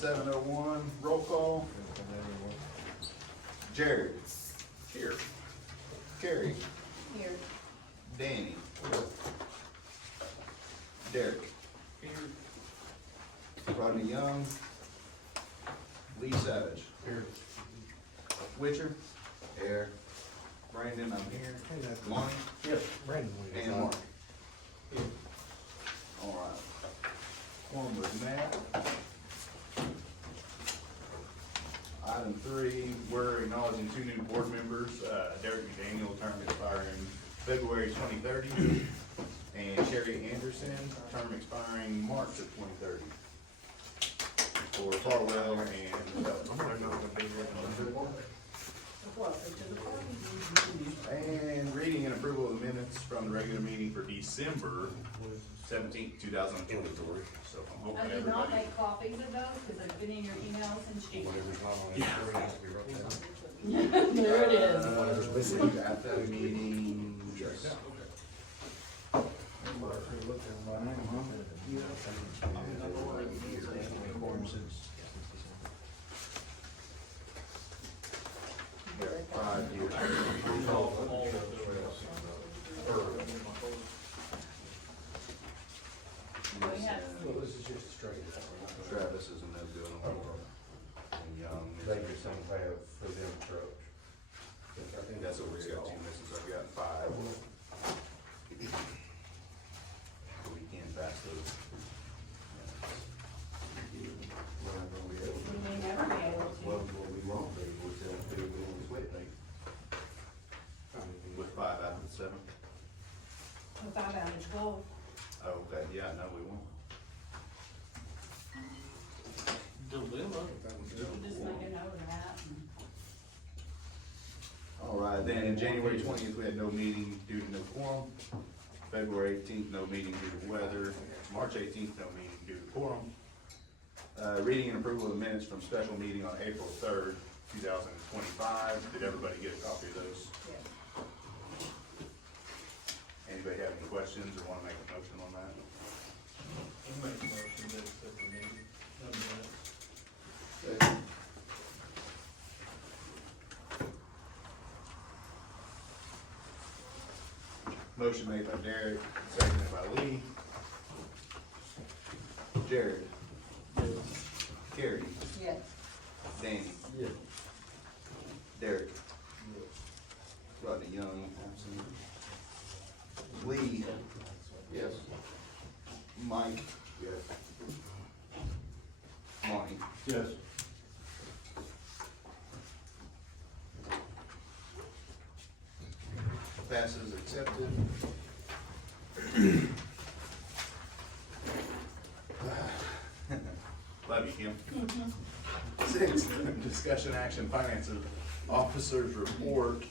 7:01, roll call. Jared. Here. Carrie. Here. Danny. Derek. Here. Rodney Young. Lee Savage. Here. Witcher. Here. Brandon, I'm here. Lonnie. Yes, Brandon. And Mark. All right. One was Matt. Item 3, we're acknowledging 2 new board members, Derek McDaniel, term expiring February 2030, and Sherry Anderson, term expiring March of 2030. For Farwell and And reading and approval of the minutes from the regular meeting for December 17th, 2023. So I'm I hoping did not everybody. make copies of those because they've been in your emails and sheets. Whatever's not on that story has to be wrote down. There it is. Whatever's missing. At that meeting, yes. Five years. We have, Well, this is just a straight. Travis is no good on and Young. They just don't have for them trucks. I think that's what we've got 2 missing, so I've got 5. We can pass those. we may never be able to. We won't be, we'll do it when we quit, like, with 5 out of the 7. With 5 out of 12. Oh, okay, yeah, no, we won't. Just make a note of that. All right, then January 20th, we had no meeting due to no quorum. February 18th, no meeting due to weather. March 18th, no meeting due to quorum. Reading and approval of the minutes from special meeting on April 3rd, 2025. Did everybody get a copy of those? Anybody have any questions or wanna make a motion on that? I'll make a motion to accept the meeting. Motion made by Derek, seconded by Lee. Jared. Carrie. Yes. Danny. Yeah. Derek. Rodney Young, absent. Lee. Yes. Mike. Yes. Monty. Yes. Passes accepted. Love you, Kim. 6, discussion action finances officers report.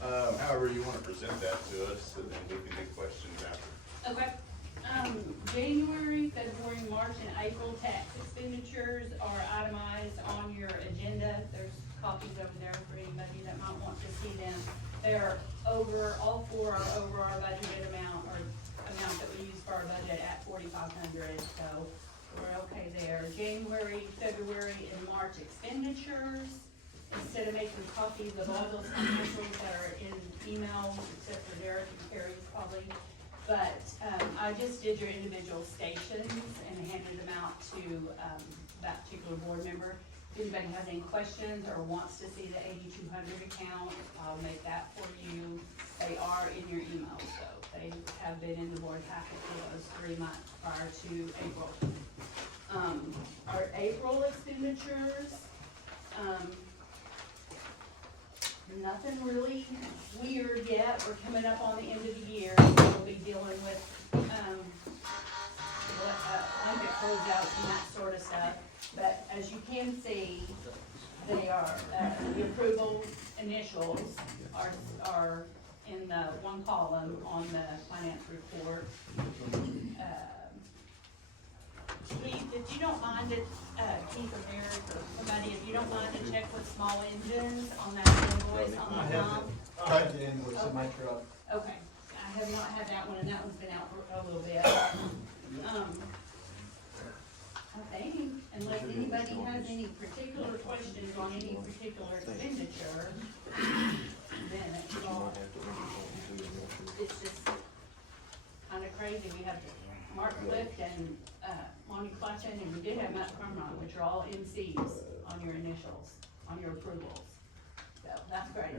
However you wanna present that to us, and then we can take questions after. Okay. January, February, March, and April tax expenditures are itemized on your agenda. There's copies over there for anybody that might want to see them. They're over, all 4 are over our budgeted amount, or amount that we use for our budget at 4,500, so we're okay there. January, February, and March expenditures, instead of making copies of all those financials that are in emails, except for Derek and Carrie's probably, but, I just did your individual stations and handed them out to, that particular board member. If anybody has any questions or wants to see the 8,200 account, I'll make that for you. They are in your emails, though. They have been in the board packet for those 3 months prior to April. Our April expenditures, nothing really weird yet. We're coming up on the end of the year, so we'll be dealing with, Olympic closeouts and that sort of stuff. But as you can see, they are, the approval initials are in the one column on the finance report. Keith, if you don't mind it, Keith or Eric or somebody, if you don't mind to check with small engines on that invoice on the top. Tried to invoice in my truck. Okay, I have not had that one, and that one's been out for a little bit. I think, unless anybody has any particular questions on any particular expenditure, then it's all, it's just kinda crazy. We have Mark Clift and, Monty Clutton, and we did have Matt Carmine, which are all MCs on your initials, on your approvals. So, that's crazy.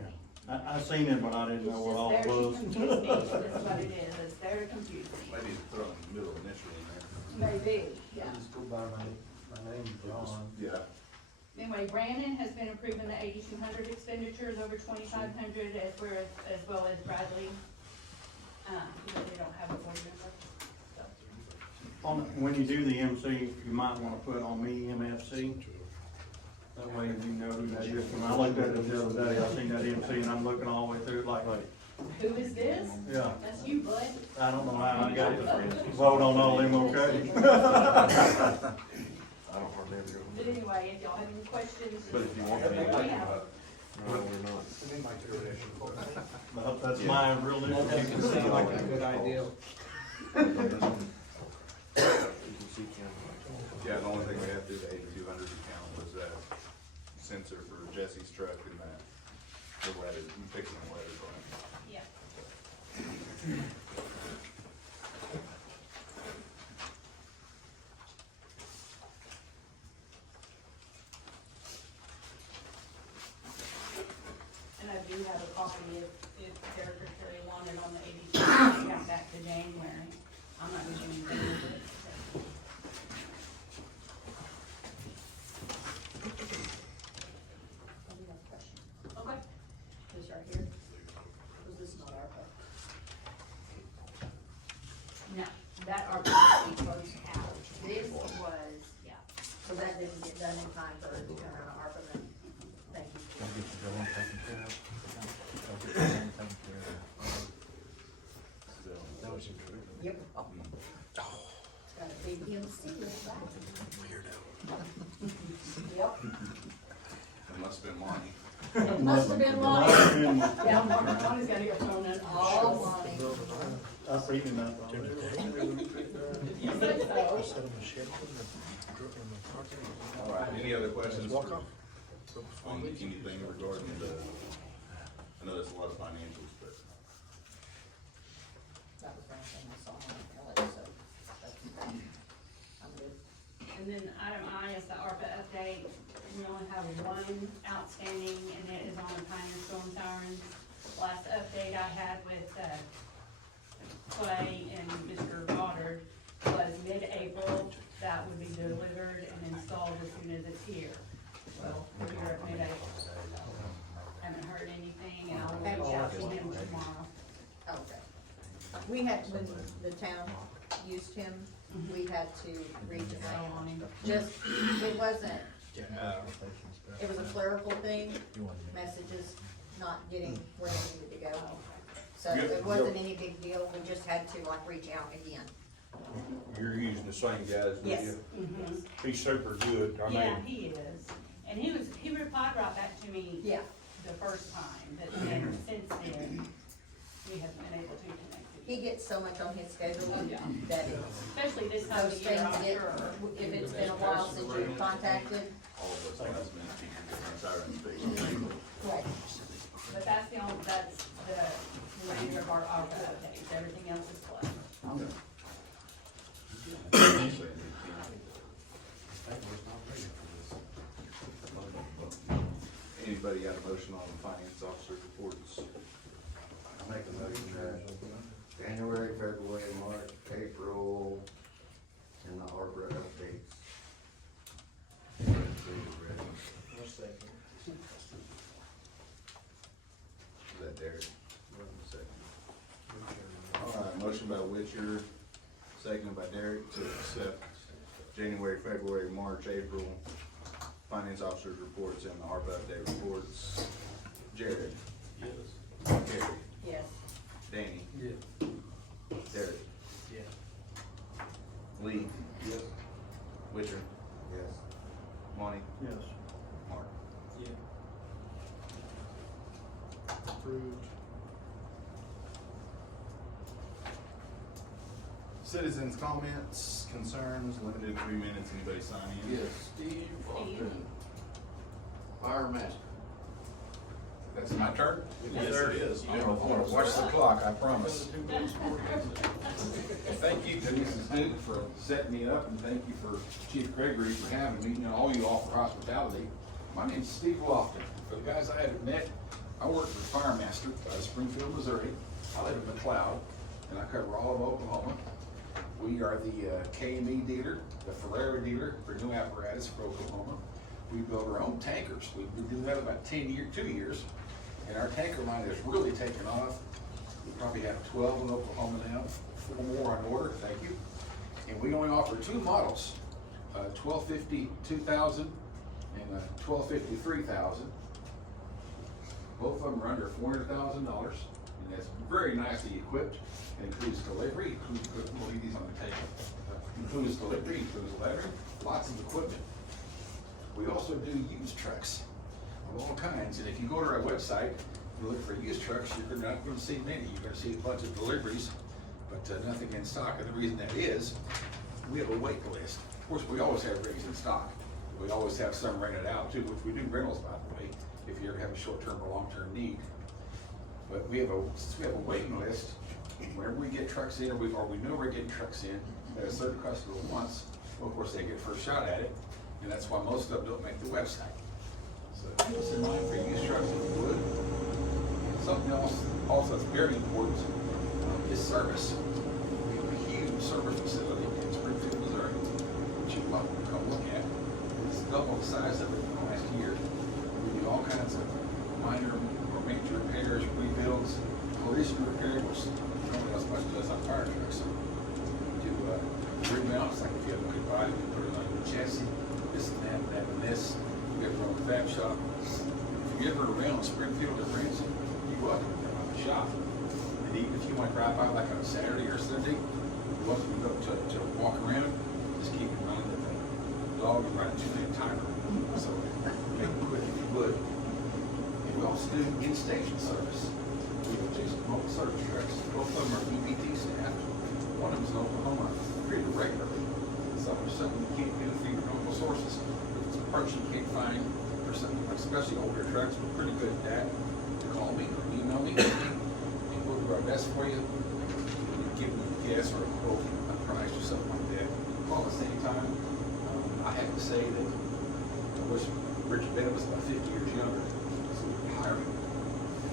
I seen it, but I didn't know what all it It's was. just there to confuse me, that's what it is, it's there to confuse me. Maybe put it in the middle initially in there. Maybe, yeah. Just go by my name, John. Yeah. Anyway, Brandon has been approving the 8,200 expenditures over 2,500 as well as Bradley. Because they don't have a board member, so. When you do the MC, you might wanna put on me MFC. That way you know who that is. When I looked at it the other day, I seen that MC and I'm looking all the way through it like, Who is this? yeah, That's you, bud. I don't know how I got to vote on all them, okay? I don't remember. But anyway, if y'all have any questions. But if you want to let me know. No, we're not. Well, that's my real new. Sounds like a good idea. Yeah, the only thing we had to do the 8,200 account was that sensor for Jesse's truck and that, the weather, fixing the weather for him. Yeah. And I do have a copy if Derek or Terry wanted on the 82, count back to January. I'm not using anything with it. So. Okay. This right here. Was this not ARPA? No, that ARPA was closed out. This was, yeah. So that didn't get done in time for it to come out of ARPA then? Thank you. Yep. It's got a big MC in the back. Yep. It must have been Lonnie. It must have been Lonnie. Yeah, Monty's gotta get thrown in. All Lonnie. I seen him that. You said so. All right, any other questions? On anything regarding the, I know there's a lot of financials, but That was the only thing I saw on the so that's, I'm good. And then item I is the ARPA update. We only have one outstanding, and it is on the Pioneer Storm Sirens. Last update I had with, Clay and Mr. Goddard was mid-April. That would be delivered and installed as soon as it's here. Well, we're here at mid-April. Haven't heard anything, and I'll reach out to him tomorrow. Okay. We had, when the town used him, we had to reach out on him. Just, it wasn't, it was a clerical thing, messages not getting where they needed to go. So it wasn't any big deal, we just had to like reach out again. You're using the same guys, do Yes. you? Mhm. He's super good, I Yeah, mean, he is. And he replied right back to me Yeah, the first time, but then since then, we haven't been able to connect with he you. gets so much on his schedule Yeah. that it's, Especially this time those of year, things I'm get, sure. if it's been a while since you've contacted. all of us last minute people getting sirens fixed. Right. But that's the remainder of our ARPA updates. Everything else is closed. Anybody got a motion on the finance officer reports? I make a motion that January, February, March, April, and the ARPA updates. One second. Is that Derek? Second. All right, motion by Witcher, seconded by Derek to accept January, February, March, April finance officers reports and the ARPA update reports. Jared? Yes. Carrie? Yes. Danny? Yeah. Derek? Yeah. Lee? Yes. Witcher? Yes. Monty? Yes. Mark? Yeah. Approved. Citizens' comments, concerns, limited to 3 minutes, anybody sign in? Yes, Steve Austin, Fire Master. That's my turn? Yes, it is. I'm gonna watch the clock, I promise. Thank you to Mrs. Duke for setting me up, and thank you for Chief Gregory for having me, and all you all for hospitality. My name's Steve Lofton. For the guys I haven't met, I work for the Fire Master out of Springfield, Missouri. I live in McLeod, and I cover all of Oklahoma. We are the KME dealer, the Ferrera dealer for new apparatus for Oklahoma. We build our own tankers. We've been doing that about 2 years, and our tanker line has really taken off. We probably have 12 in Oklahoma now, 4 more on order, thank you. And we only offer 2 models, 1250 2000 and 1250 3000. Both of them are under $400,000, and that's very nicely equipped. It includes delivery, we'll leave these on the table. Includes delivery, includes lettering, lots of equipment. We also do used trucks of all kinds, and if you go to our website and look for used trucks, you're not gonna see many. You're gonna see a bunch of deliveries, but nothing in stock. And the reason that is, we have a wait list. Of course, we always have rigs in stock. We always have some rented out too, which we do rentals, by the way, if you ever have a short-term or long-term need. But since we have a waiting list, whenever we get trucks in, or we know we're getting trucks in that a certain customer wants, well, of course, they get first shot at it, and that's why most of them don't make the website. So keep us in mind for used trucks if you would. And something else also that's very important is service. We have a huge service facility in Springfield, Missouri, which you might want to come look at. It's double the size of it in the last year. We do all kinds of minor or major repairs, rebuilds, collision repair, which nobody else much does on fire trucks. We do ring mounts, like if you have a good body, we put it on your chassis, this and that and this. We have our own fab shop. If you're ever around Springfield or Branson, you're welcome to come out the shop. And even if you want to drive by like on a Saturday or Sunday, you're welcome to go to walk around. Just keep in mind that the dog is running 2-minute timer, so make it quick if you would. And we also do in-station service. We have just mobile service trucks. Both of them are EBT staffed. One of them is in Oklahoma pretty regularly. So if there's something you can't do through your local sources, if it's parts you can't find, or something, especially older trucks, we're pretty good at that. You call me or email me, and we'll do our best for you. Give me a guess or a quote, a price or something like that. Call us anytime. I have to say that I wish Richard Bennett was about 50 years younger, so we could hire him.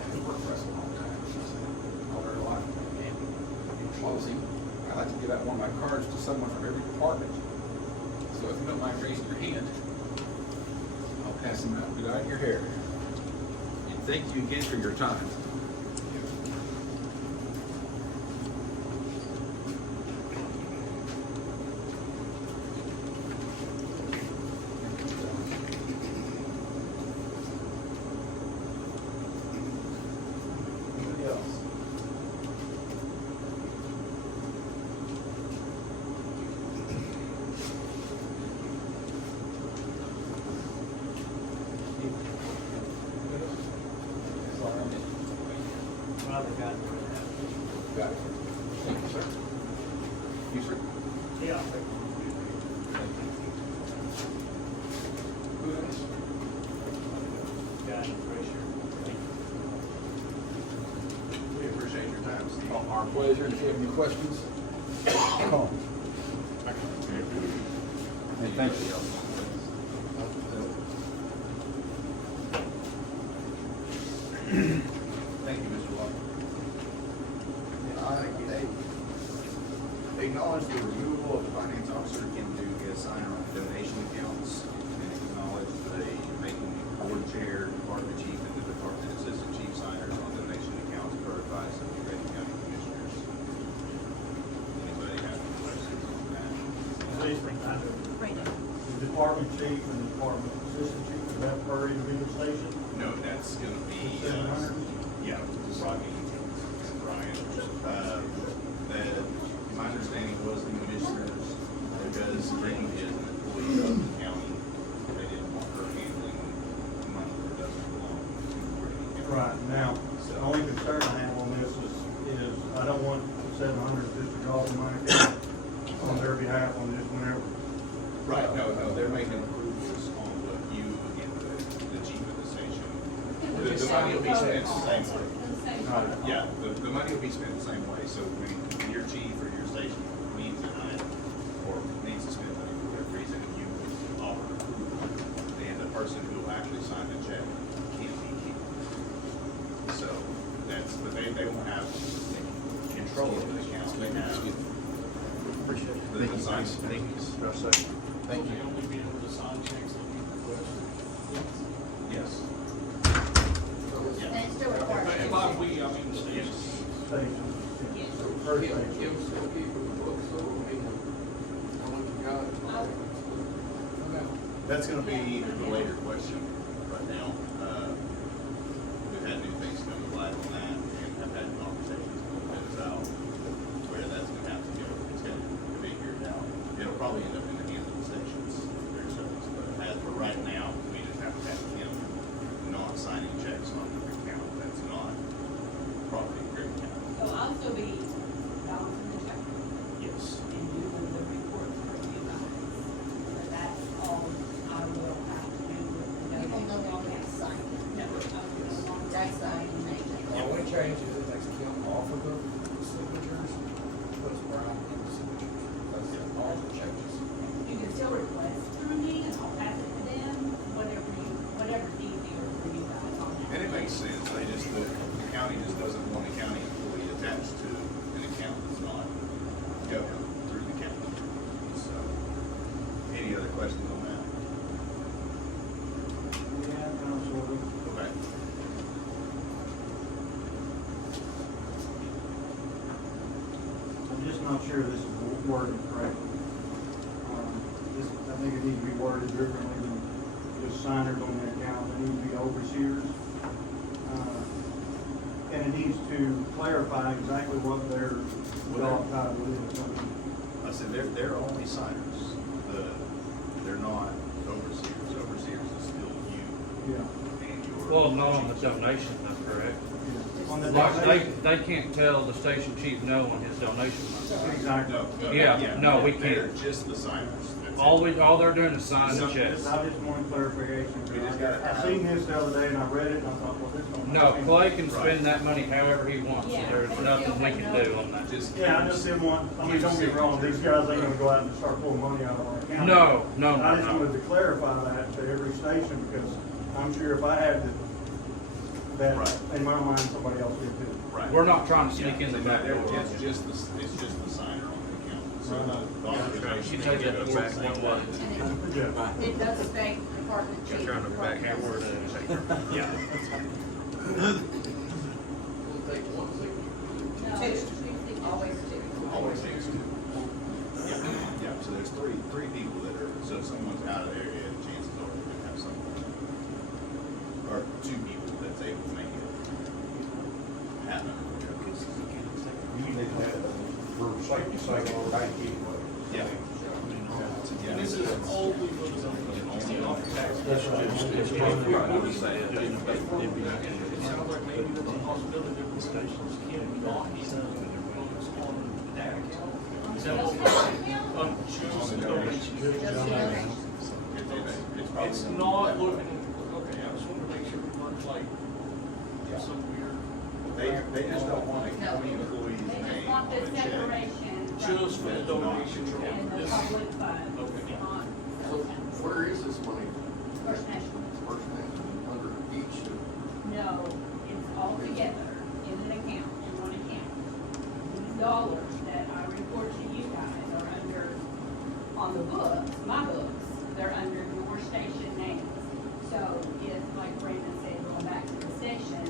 He's worked for us a long time. I learned a lot from that man. In closing, I'd like to give out one of my cards to someone from every department. So if you don't mind raising your hand, I'll pass them out. Get out of your hair. And thank you again for your time. Anybody else? Robert got Got it. it. Thank you, sir. You, sir? Yeah. Who else? Got it, pretty sure. We appreciate your time, Steve. Our pleasure. If you have any questions, call. And thank you. Thank you, Mr. Locke. Acknowledge the removal of the finance officer into the signer on donation accounts, and acknowledge the making board chair, department chief, and the department assistant chief signers on donation accounts per advice of the Grady County Commissioners. Anybody have any questions on that? Please, I do. The department chief and the department assistant chief, is that per individual station? No, that's gonna be, 700? yeah, Rocky and Brian. My understanding was the commissioners, because Grady is an employee of the county, they didn't want her handling money that doesn't belong to Grady County. Right, now, the only concern I have on this is I don't want 700 just to go off in my account. have one just whenever. Right, no, they're making approvals on what you and the chief of the station. The money will be spent the same way. Yeah, the money will be spent the same way, so when your chief or your station meets tonight, or needs to spend money for whatever reason, you offer approval, then the person who will actually sign the check can't be here. So, but they won't have control of the account, they have the sign fees. Thank you. Only be able to sign checks that we request. Yes. And it still requires. And by we, I mean the state. Station. Yes. First Kim, station. Kim's still keeping the books, so, I mean, how much you got? That's gonna be the later question right now. We've had new things come to light on that, and have had conversations with those out, where that's gonna have to go, it's gonna be figured out. It'll probably end up in the hands of the stations themselves, but as for right now, we just have to have him not signing checks on the account, that's not property of Grady County. So I'll still be balancing the check Yes. and doing the reports for you guys. But that's all I will have to do with the You will no donation. longer sign it. No, I will no longer That's sign the it. The only change is it takes Kim off of the signatures, puts Brown in the signatures. That's all the changes. You can still request from me and I'll pass it to them, whatever's easier for you guys on that. And it makes sense, the county just doesn't want a county employee attached to an account that's not governed through the county. So, any other questions on that? Yeah, kind of, sort of. Okay. I'm just not sure this is worded correctly. I think it needs to be worded differently than just signers on the account, it needs to be overseers. And it needs to clarify exactly what their job title is. I said, they're only signers, they're not overseers is still you Yeah. and your. Well, not on the donation, that's correct. On the Like, donation- they can't tell the station chief no on his donation money. Exactly. Yeah, no, we They're can't. just the signers. That's it. All they're doing is signing the check. I just want clarification. We just gotta I have- seen this the other day and I read it and I thought, well, this don't. No, Clay can spend that money however he wants, so Yeah. there's nothing we can do on that. Just. Yeah, I just didn't want, I mean, don't get me wrong, these guys ain't gonna go out and start pulling money out of our account. No, no, I just no, wanted no. to clarify that to every station, because I'm sure if I had that, Right. in my mind, somebody else would too. Right. We're not trying to sneak in the back door. It's just the signer on the account, so the authorization. You take that goes back the same one way. way. Yeah. It does say department chief. Yeah. It'll take one signature. Two, always two. Always takes two. Yeah, so there's three people that are, so if someone's out of the area, chances are we're gonna have someone, or two people that's able to make it happen. Yeah. And this is only for the donation. It sounds like maybe there's a possibility that the stations can not be on that account. Is that what you're saying? Just the donation. It's not looking, okay, I just wanted to make sure we weren't like some weird. They just don't want a county employee's They just name want on the the check. separation Just for the donation. and the public funds Okay. on So where is this money? First National. First National, under each of, No, it's all together in an account, in one account. These dollars that I report to you guys are under, on the books, my books, they're under your station names. So if, like Brandon said, going back to the station,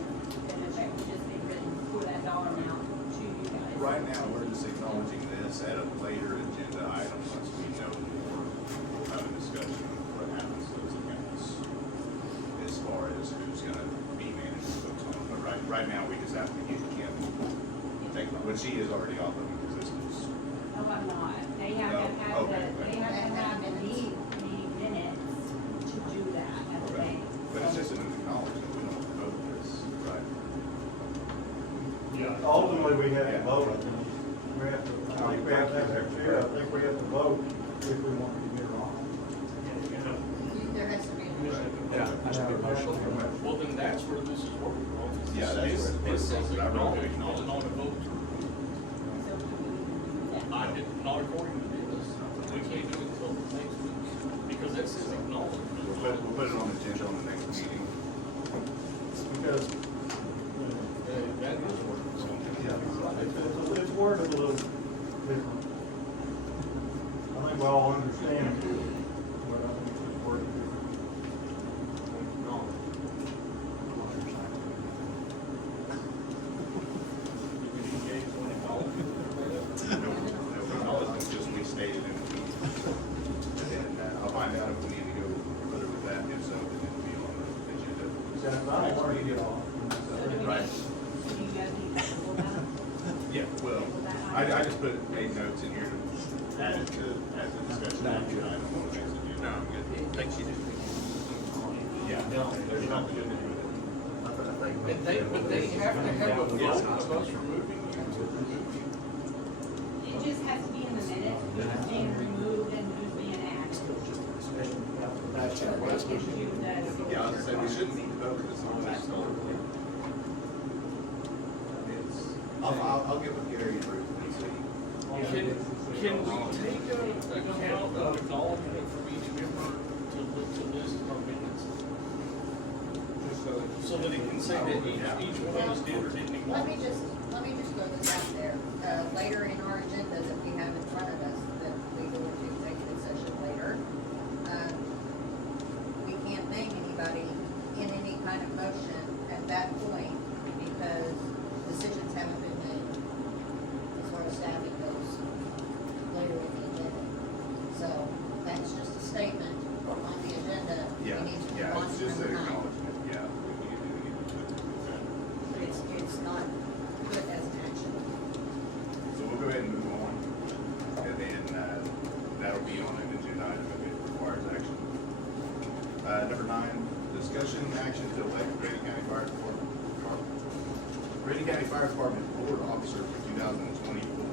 then the check would just be written for that dollar amount to you guys. Right now, we're just acknowledging this at a later agenda item, once we know more, we'll have a discussion of what happens to those accounts. As far as who's gonna be managing those on, but right now, we just have to get Kim, take, but she is already off of existence. No, I'm not. They have to No, have okay. they have to have the minutes to do that at the Okay. bank. But it's just an acknowledgement, we don't vote this, right? Ultimately, we have to vote, I think. We have to, I think we have to next year, I think we have to vote if we want to get her on. There has to be a motion. Well, then that's where this is working on. Yeah, that's- It says I wrote it. acknowledge, not a vote. I did, not according to this, we can't do it until the next week, because that says acknowledge. We'll put it on the agenda on the next meeting. Because, That is working. it's worded a little different. I think we all understand it, but I think it's worded different. It's just restated in the meeting. And I'll find out if we need to go further with that, if so, then it'll be on the agenda. I don't want to get off. Right. So do you guys need to pull that? Yeah, well, I just put 8 notes in here to add it to, as a discussion. I don't want to do. No, I'm good. Thanks, you did. Yeah, there's nothing in there. But they have to have a vote of us removing you. It just has to be in the minutes, who's being removed and who's being added. Yeah, I was gonna say, we shouldn't need to vote because it's not next door. I'll get with Gary and Ruth and see. Can we take account of acknowledgement from each member to list our minutes? So that it can say that each one of us did or didn't acknowledge. Let me just throw this out there. Later in our agenda that we have in front of us, that we go into executive session later, we can't name anybody in any kind of motion at that point because decisions haven't been made as far as staffing goes later in the agenda. So that's just a statement on the agenda. Yeah, We need to yeah, move on it's just from an tonight. acknowledgement, yeah. We need to do that. It's not put as an action. So we'll go ahead and move on, and then, that'll be on an agenda item if it requires action. Number 9, discussion action to elect Grady County Fire Department, Grady County Fire Department Board Officer for 2024.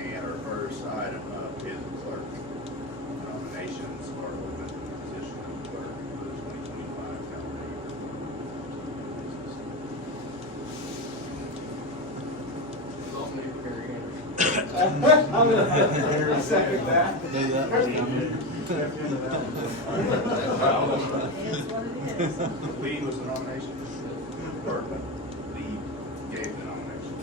And our first item up is clerk. Nominations are open for the position of clerk for the 2025 calendar year. I'm gonna second that. It is what it is. Lee was the nomination? Or Lee gave the nomination?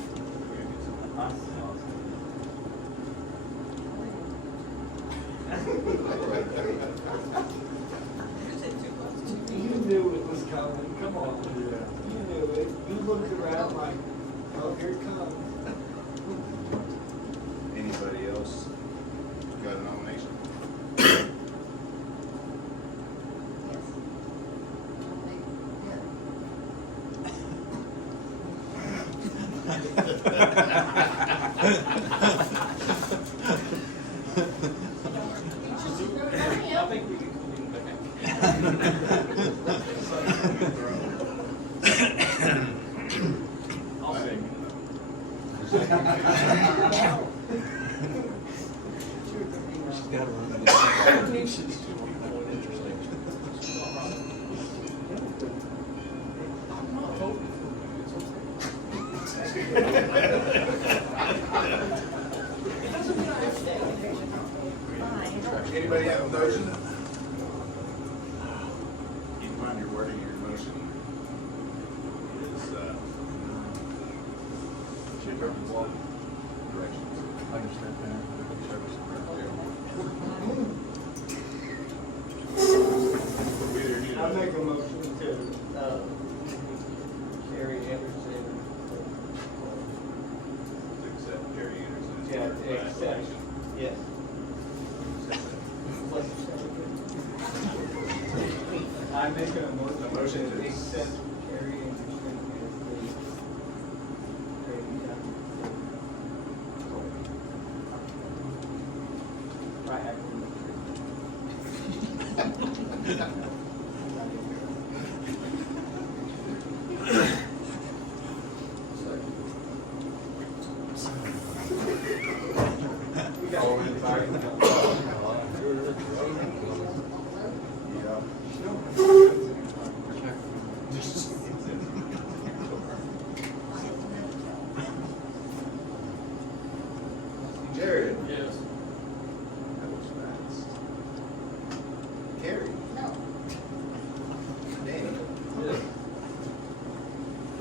You knew it was coming, come on. You knew it. You looked around like, oh, here it comes. Anybody else got a nomination? Yes. I think we can clean back. I'll second. Anybody have a motion? Keep in mind your wording, your motion is, should represent directions. I can step in. We either need I a- make a motion to, Carrie Anderson. to accept Gary Anderson as Yeah, clerk for that accept. election. Yes. I make a motion. A motion to- accept Carrie Anderson as the Grady County. I have Jared. Yes. That was fast. Carrie. No. Danny. Yes.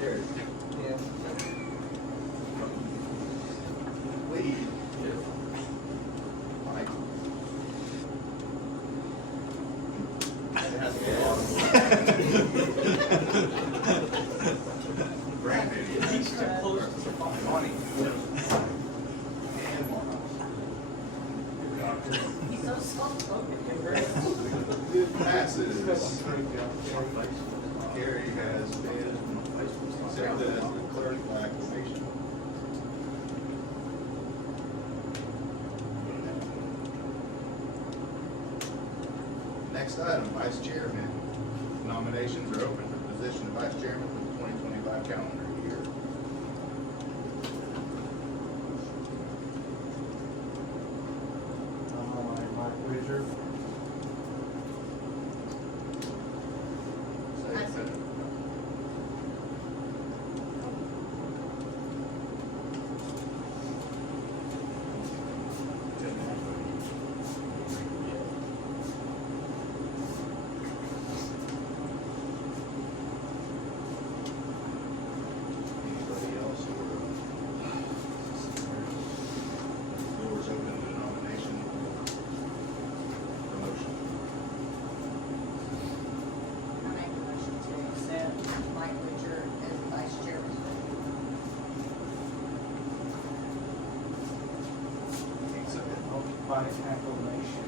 Jared. Yeah. Lee. Yes. Mike. Brandon. He's too close to the phone. Money. And Morehouse. He's so soft-spoken. Passes. Gary has been accepted as the clerk by acclamation. Next item, vice chairman. Nominations are open for the position of vice chairman for the 2025 calendar year. Mike Richard. Second. Anybody else or? Floor is open to nomination or promotion. I make a motion to accept Mike Richard as vice chairman. By acclamation.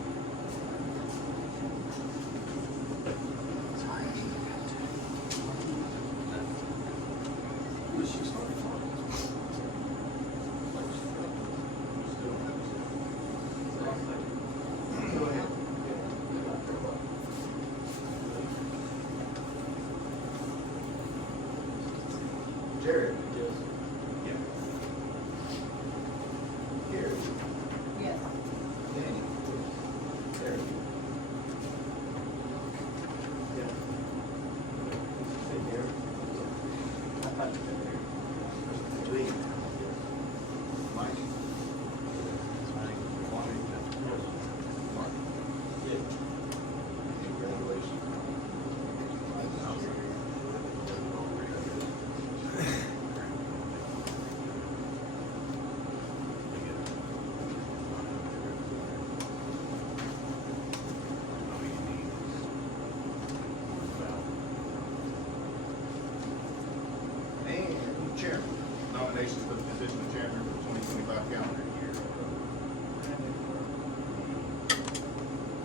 Go ahead. Jared. Yes. Gary. Yes. Danny. Jared. Lee. Mike. Lonnie. Mark. Congratulations. And chairman, nominations for the position of chairman for the 2025 calendar year.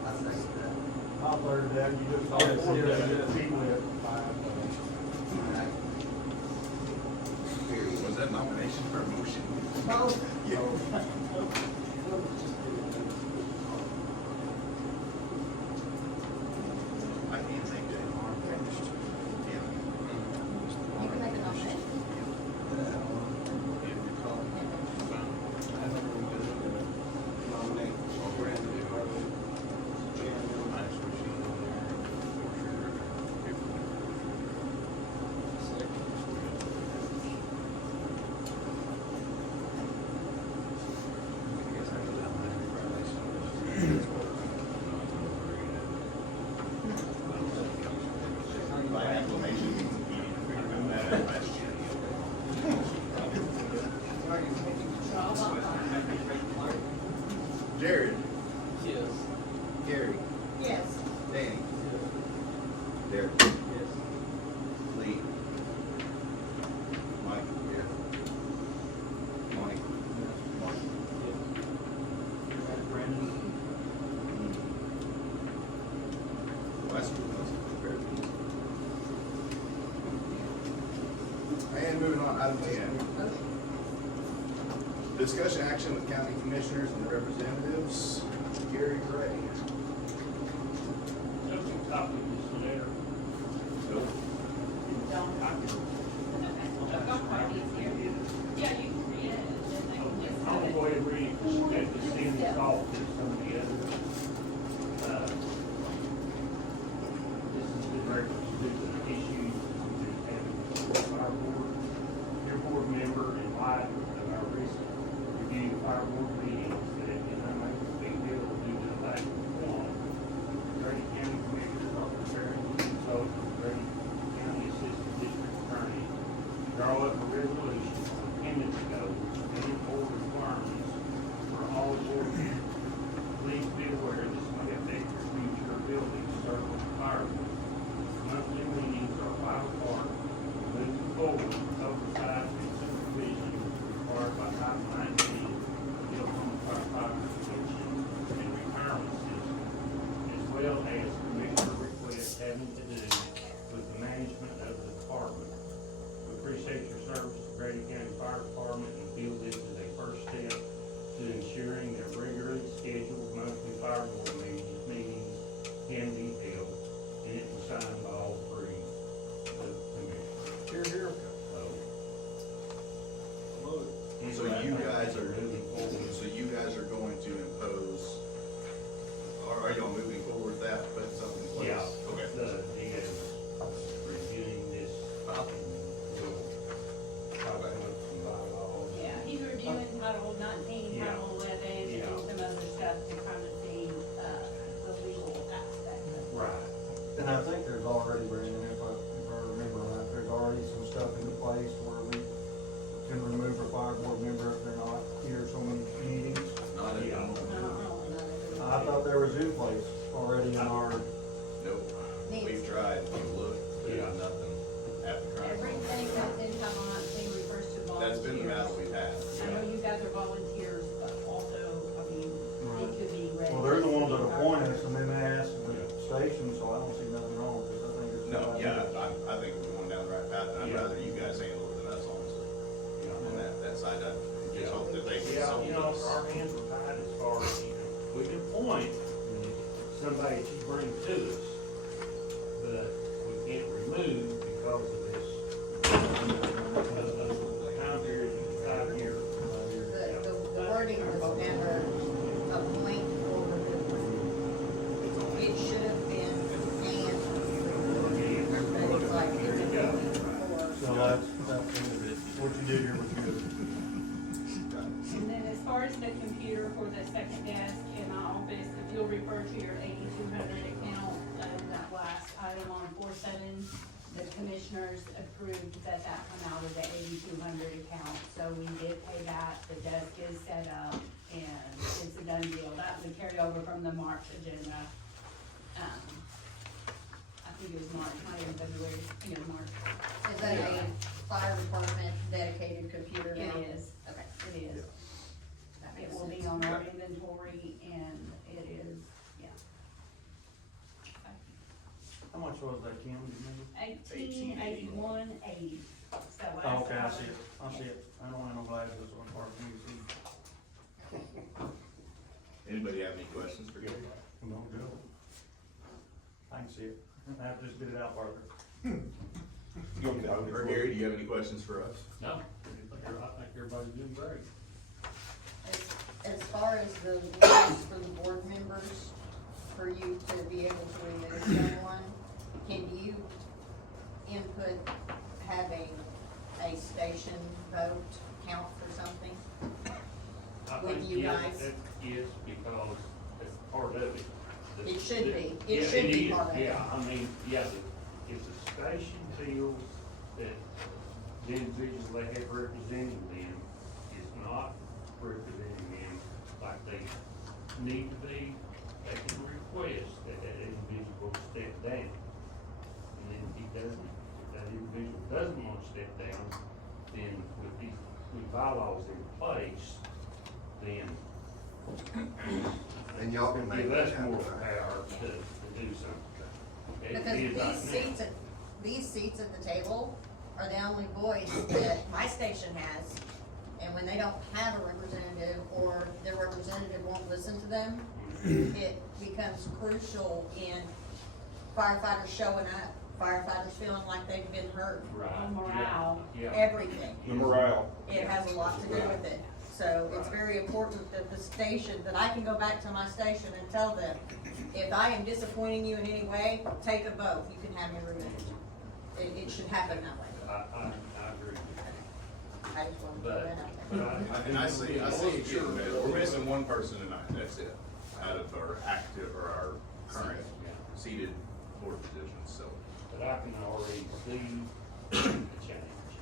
I think that. I'll third that, you just. Oh, yes, yes. People have five. Was that nomination or motion? Both. Yeah. I can't think that. Yeah. You can make a nomination. By acclamation, we remember that last year. Jared. Yes. Gary. Yes. Danny. Derek. Yes. Lee. Mike. Here. Monty. Mark. Brandon. Last week was very good. And moving on, item 10. Discussion action with county commissioners and representatives. Gary Grady. I've got copies here. Yeah, you can read it, and then they can just have it. I'll go ahead and read it, because that just seems Yeah. off to some of the others. This is the reference to the issues with having fire board, your board member in light of our recent review of fire board meetings. is in place already in our, Nope, we've tried, we've looked, we got nothing at the current moment. Everything that's in Taiwan, thing refers to volunteers. That's been the battle we've had. I know you guys are volunteers, but also, I mean, it could be ready. well, they're the ones that appoint us, and then they ask the station, so I don't see nothing wrong with it. I think it's. No, yeah, I think we're going down the right path, and I'd Yeah. rather you guys handle it than us, honestly. On that side, I just hope that they can Yeah, solve you know, this. our hands are tied as far as, you know, we can appoint somebody that you bring to us, but we can't remove because of this, time period, 5 years. The wording was never appoint or remove. It should have been and remove, but it's like, it's a or. So that's what you did here was good. And then as far as the computer for the second desk in my office, if you'll refer to your 8200 account, that last item on 4.7, the commissioners approved that come out of the 8200 account. So we did pay that, the desk is set up, and it's a done deal. That was a carryover from the March agenda. I think it was March, not even February, I think it was March. Is that a fire department dedicated computer It now? is. Okay. It is. That It makes will be sense. on our inventory, and it is, yeah. How much was that, Kim, do you remember? 1881.80. So last Oh, okay, I time- see it, I see it. I don't have no glasses, so it's hard for me to see. Anybody have any questions for Gary? Come on, go. I can see it. I have to just get it out farther. Or Gary, do you have any questions for us? No, I think everybody's doing great. As far as the rules for the board members, for you to be able to remove someone, can you input having a station vote count for something? I With think you yes, guys? Yes, because it's part of it. It should be. It Yeah, should be is. part of it. Yeah, I mean, yeah, if the station feels that the individuals they have representing them is not representing them like they need to be, they can request that that individual step down. And then if he doesn't, if that individual doesn't want to step down, then with bylaws in place, then And y'all can make give that us happen, more right? power to do something. It Because is right now. these seats at the table are the only voice that my station has. And when they don't have a representative, or their representative won't listen to them, it becomes crucial in firefighters showing up, firefighters feeling like they've been hurt, Right. Morale. Yeah. everything. The morale. It has a lot to do with it. So it's very important that the station, that I can go back to my station and tell them, if I am disappointing you in any way, take a vote, you can have me removed. It should happen that way. I agree. I just want to throw that out But there. And I see it too, man. We're missing one person tonight, that's it, out of our active, or our current seated board positions, so. But I can already see the change.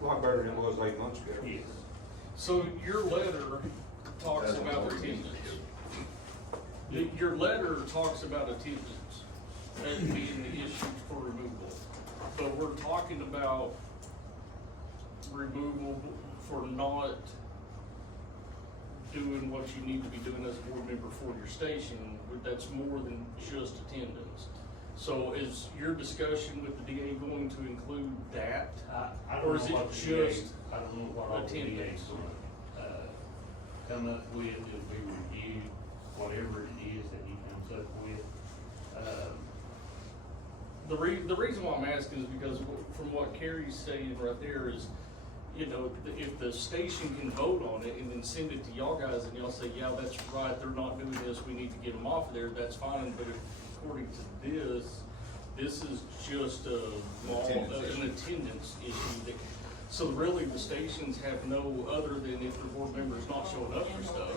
A lot better than it was 8 months ago. Yes. So your letter talks That's about what we need to attendance. do. Your letter talks about attendance as being the issue for removal. But we're talking about removal for not doing what you need to be doing as a board member for your station. That's more than just attendance. So is your discussion with the DA going to include that? I Or don't is know it what the DA, just I don't know what all the DA's attendance? gonna, come up with, it'll be reviewed, whatever it is that he comes up with. The reason why I'm asking is because from what Carrie's saying right there is, you know, if the station can vote on it and then send it to y'all guys and y'all say, yeah, that's right, they're not doing this, we need to get them off of there, that's fine, but if, according to this is just an attendance issue that, so really the stations have no, other than if the board member's not showing up for stuff,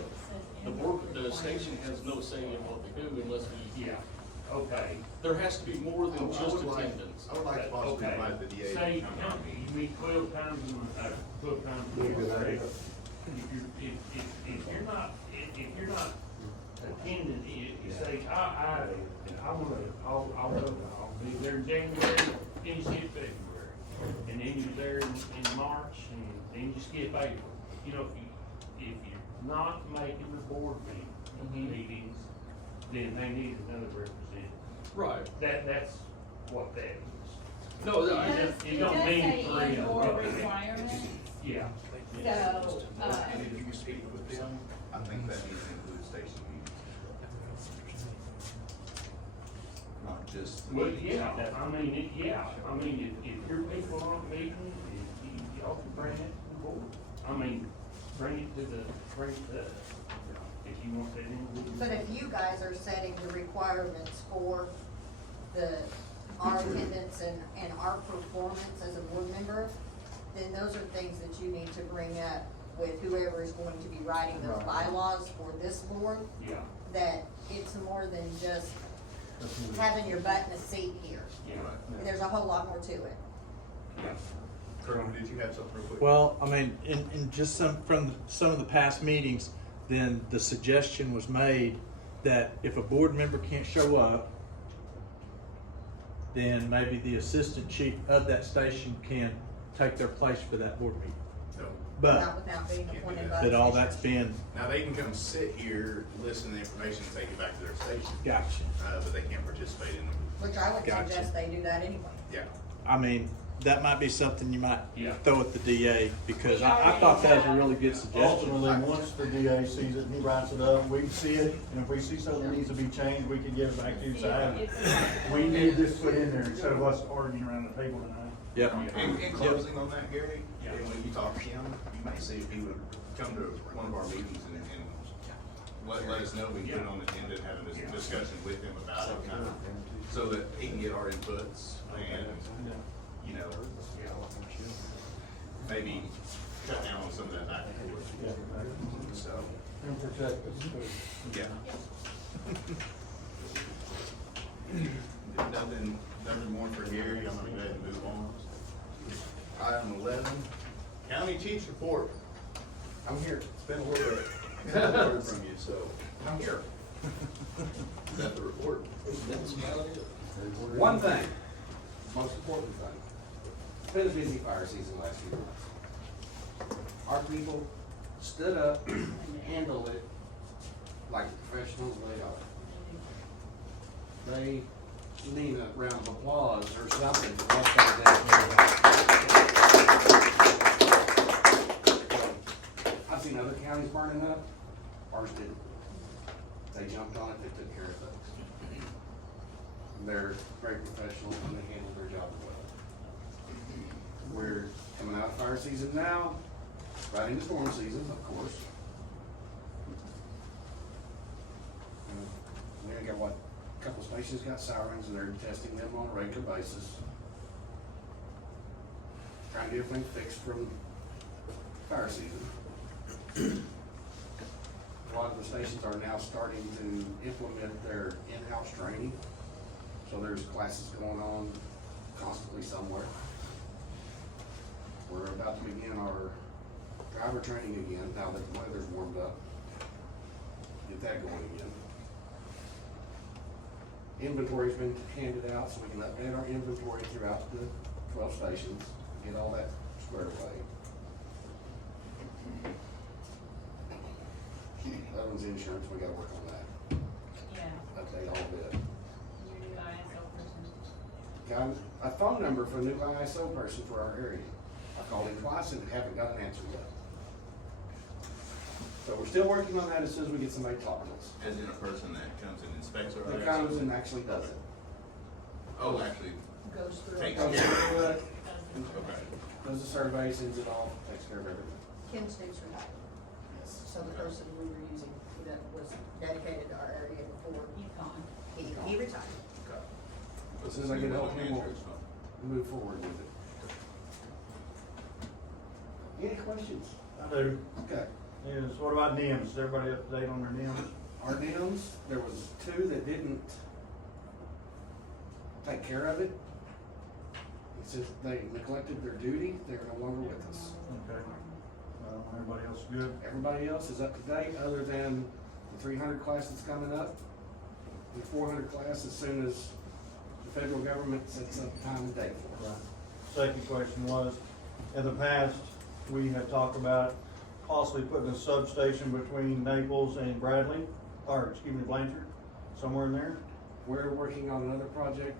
the station has no say in what they do unless we. Yeah, okay. There has to be more than just I would like- attendance. I would like to possibly Okay. invite the DA Say, to come to our meeting. you meet 12 times in a, 12 times a Be a good month. idea. If you're not attending, say, I do, and I'll be there in January, finish it February. And then you're there in March, and then you skip April. You know, if you're not making the board meetings, then they need another representative. Right. That's what that is. No, It I- does, it it don't does mean say three in of or them. requirements, Yeah. so, And if you speak with them, I think that needs to include station meetings. Not just. the Well, meetings. yeah, I mean, if your people aren't meeting, y'all can bring it to the board. I mean, bring it to us, if you want that in. But if you guys are setting the requirements for our attendance and our performance as a board member, then those are things that you need to bring up with whoever is going to be writing those bylaws for this board, Yeah, that it's more than just having your butt in a seat here. yeah, There's a whole lot more to it. yeah. Colonel, did you have something real quick? Well, I mean, in just from some of the past meetings, then the suggestion was made that if a board member can't show up, then maybe the assistant chief of that station can take their place for that board meeting. No. But Not without being appointed by. that the all commissioners. that's been, Now, they can come sit here, listen to the information, and take it back to their station, gotcha. but they can't participate in them. Which I would Gotcha. suggest they do that anyway. Yeah. I mean, that might be something you might Yeah. throw at the DA, because I thought that was a really good suggestion. Ultimately, once the DA sees it, and he writes it up, we can see it, and if we see something needs to be changed, we can give it back to you, see say, if hey, it's. we need this put in there, instead of us arguing around the table tonight. Yep. In closing on that, Gary, Yeah. and when you talk to him, you may see if he would come to one of our meetings and let us know, we can get it on the agenda and have a discussion with him about it, kind of, so that he can get our inputs and, you know, maybe cut down on some of that back and forth, so, And protect us. yeah. Nothing more for Gary, I'm gonna go ahead and move on. Item 11, county chief's report. I'm here, it's been a little bit, I haven't heard from you, so I'm here. Is that the report? One thing, most important thing, it's been a busy fire season last few months. Our people stood up and handled it like professionals they are. They need a round of applause or something for what they did. I've seen other counties burning up, ours didn't. They jumped on it, they took care of things. They're very professional and they handle their job well. We're coming out of fire season now, right into storm season, of course. We only got a couple stations got sirens and they're testing them on a regular basis. Trying to get everything fixed from fire season. A lot of the stations are now starting to implement their in-house training. So there's classes going on constantly somewhere. We're about to begin our driver training again, now that the weather's warmed up. Get that going again. Inventory's been handed out, so we can update our inventory throughout the 12 stations, get all that squared away. That one's insurance, we gotta work on that, Yeah, update all of it. your new ISO person. Got a phone number for a new ISO person for our area. I called him twice and haven't got an answer yet. So we're still working on that as soon as we get somebody talking to us. As in a person that comes and inspects our. That comes and actually does it. Oh, actually, Goes through. Takes Goes through it, okay. does the survey, sends it off, takes care of everything. Ken Stoops retired. So the person we were using that was dedicated to our area before, He's gone. he retired. Okay. As soon as I get hold of him, we'll Insurance fund. move forward with it. Any questions? I do. Okay. Is, what about NIMS? Is everybody up to date on their NIMS? Our NIMS, there was 2 that didn't take care of it. It says they neglected their duty, they're no longer with us. Okay. Everybody else good? Everybody else is up to date, other than the 300 class that's coming up. the 400 class as soon as the federal government sets up time and date for it. Right. Second question was, in the past, we had talked about possibly putting a substation between Naples and Bradley, or excuse me, Blanchard, somewhere in there. We're working on another project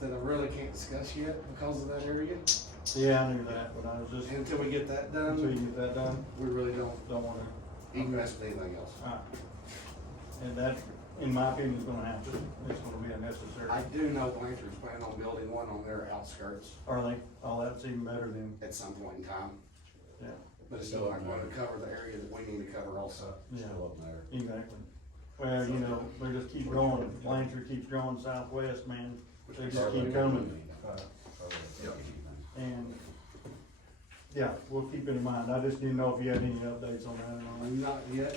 that I really can't discuss yet because of that area. Yeah, I knew that, but I was just, Until we get that until you done, get that done, we really don't don't wanna, even mess with anything else. and that, in my opinion, is gonna happen. It's gonna be unnecessary. I do know Blanchard's planning on building one on their outskirts Are they? Oh, that's even better than, at some point in time, yeah, but it's still not going to cover the area that we need to cover also. yeah, Still up there. exactly. Well, you know, they just keep going, Blanchard keeps growing southwest, man, they just keep coming. And, yeah, we'll keep it in mind. I just didn't know if you had any updates on that or not. Not yet.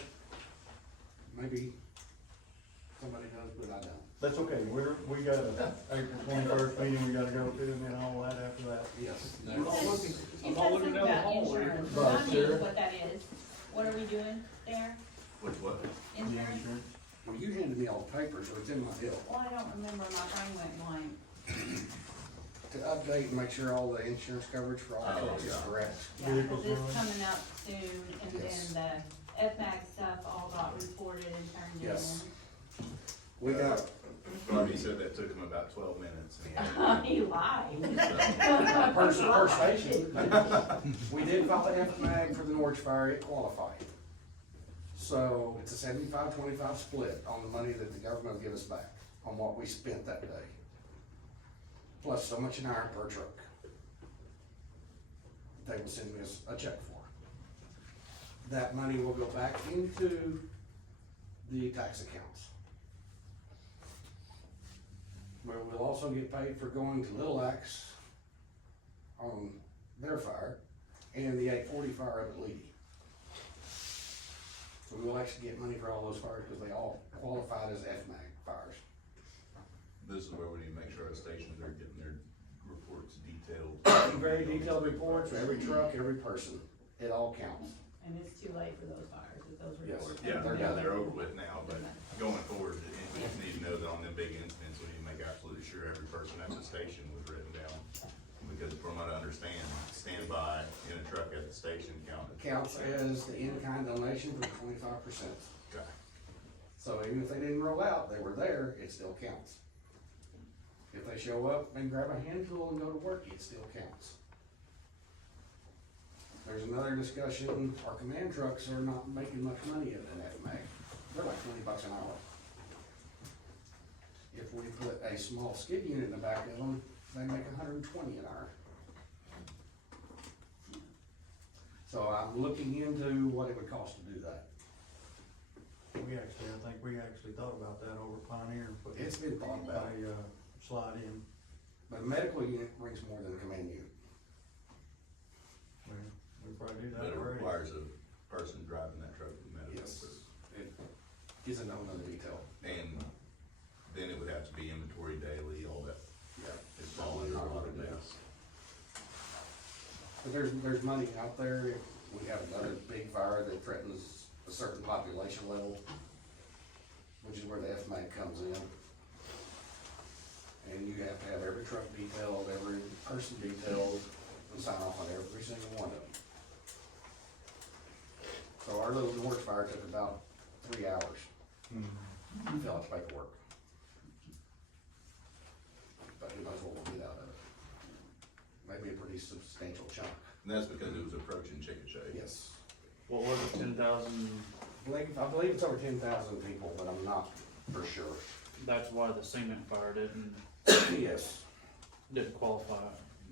Maybe somebody does, but I don't. That's okay, we got a April 21st meeting we gotta go to, and then all that after that. Yes. I'm not looking, You I'm said not looking something down the about hallway. insurance, Right, remind me Sarah. of what that is. What are we doing there? Which what? The Insurance? insurance. Well, you handed me all the papers, so it's in my bill. Well, I don't remember, my brain went blank. To update and make sure all the insurance coverage for all Oh, trucks is yeah. correct. Yeah, cause Vehicles it's running? coming up soon, and Yes. then the FMAC stuff all got reported and turned in. Yes. We got, Robbie said that took him about 12 minutes. And he He lied. per station, we did file the FMAG for the Norwich Fire, it qualified. So it's a 75-25 split on the money that the government will give us back on what we spent that day. Plus so much an hour per truck. They will send us a check for. That money will go back into the tax accounts. Where we'll also get paid for going to Little Axe on their fire and the 840 fire up at Leedy. So we will actually get money for all those fires because they all qualified as FMAG fires. This is where we need to make sure our stations are getting their reports detailed. Very detailed reports for every truck, every person. It all counts. And it's too late for those fires, with those Yes. reports. Yeah, they're over with now, but going forward, we just need to know that on them big incidents, we need to make absolutely sure every person at the station was written down. Because from what I understand, standby in a truck at the station counted. Counts as the in-kind donation for 25%. Okay. So even if they didn't roll out, they were there, it still counts. If they show up and grab a hand tool and go to work, it still counts. There's another discussion, our command trucks are not making much money at an FMAG. They're like $20 an hour. If we put a small skid unit in the back of them, they make $120 an hour. So I'm looking into what it would cost to do that. I think we actually thought about that over at Pioneer, and put It's been thought about, a, slide in. but a medical unit brings more than a command unit. Well, we probably do But that it already. requires a person driving that truck with medical. Yes, it is a known other detail. And then it would have to be inventory daily, all that. Yeah. It's all under a lot of days. But there's money out there if we have another big fire that threatens a certain population level, which is where the FMAG comes in. And you have to have every truck detailed, every person detailed, and sign off on every single one of them. So our little Norwich fire took about 3 hours. Mhm. We fill out the paperwork. But who knows what we'll get out of it. Maybe a pretty substantial chunk. And that's because it was approaching Chicken Shake. Yes. What was it, 10,000? I believe it's over 10,000 people, but I'm not for sure. That's why the cement fire Yes. didn't qualify.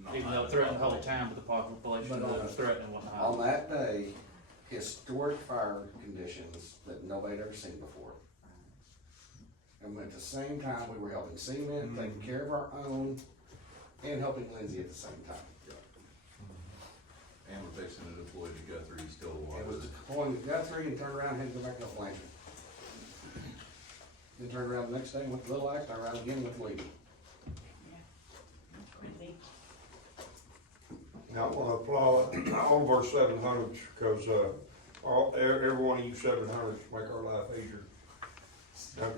Not Even though my- it threatened the whole town, but the population But, that was threatening wasn't On high. that day, historic fire conditions that nobody had ever seen before. And at the same time, we were helping cement, taking care of our own, and helping Lindsay at the same time. And we're fixing to deploy to Guthrie still It was was. pulling to Guthrie and turned around and had to go back up Blanchard. Then turned around the next day and went to Little Axe, turned around again with Leedy. Crazy. I wanna applaud all of our 700s, cause, every one of you 700s make our life easier.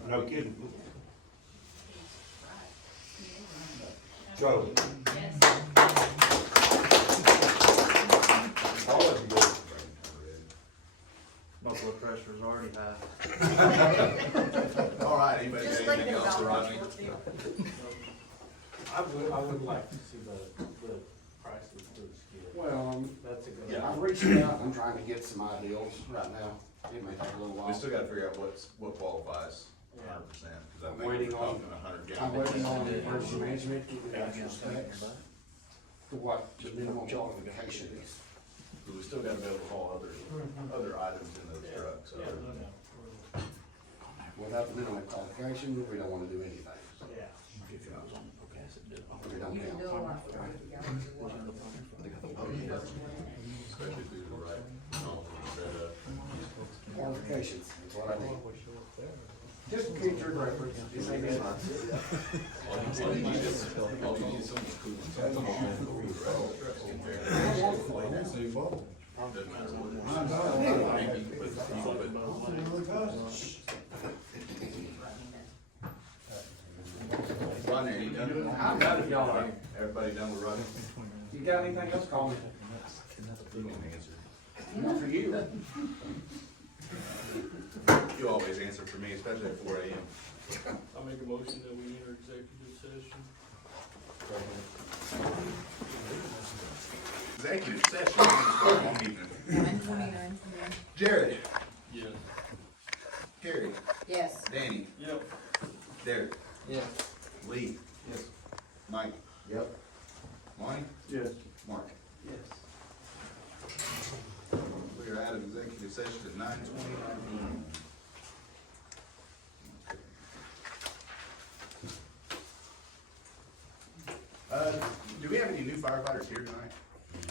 No kidding. Joe. Yes. I'll let you go. My blood pressure is already high. All right, anybody Just got thinking anything else about for what Rodney? we'll do. I would like to see the prices for the skid. Well, That's a good. Yeah. I've reached out, I'm trying to get some ideals right now, it may take a little while. We still gotta figure out what qualifies 100%, cause I I'm think we're waiting on- talking 100 I'm waiting on gallons. emergency management, to get the actual specs to what the minimum qualification is. But we still gotta be able to haul other items in those trucks, so. Without the minimum qualification, we don't wanna do anything. Yeah. We don't You can do a count. lot for $100 gallons. Oh, yeah. Especially through the right, Qualifications is what I need. Just for future reference, this ain't it. all you need is someone cool. Doesn't matter what it is. Rodney, are you done? I'm done if y'all are. Everybody done with Rodney? You got anything else, call me. You can answer. Not for you. You always answer for me, especially at 4 AM. I make a motion that we enter executive session. Executive session, long evening. 9:29. Jared, Yes. Carrie, Yes. Danny, Yep. Derek, Yeah. Lee. Yes. Mike, Yep. Lonnie, Yes. Mark. Yes. We are out of executive session at 9:29 do we have any new firefighters here tonight?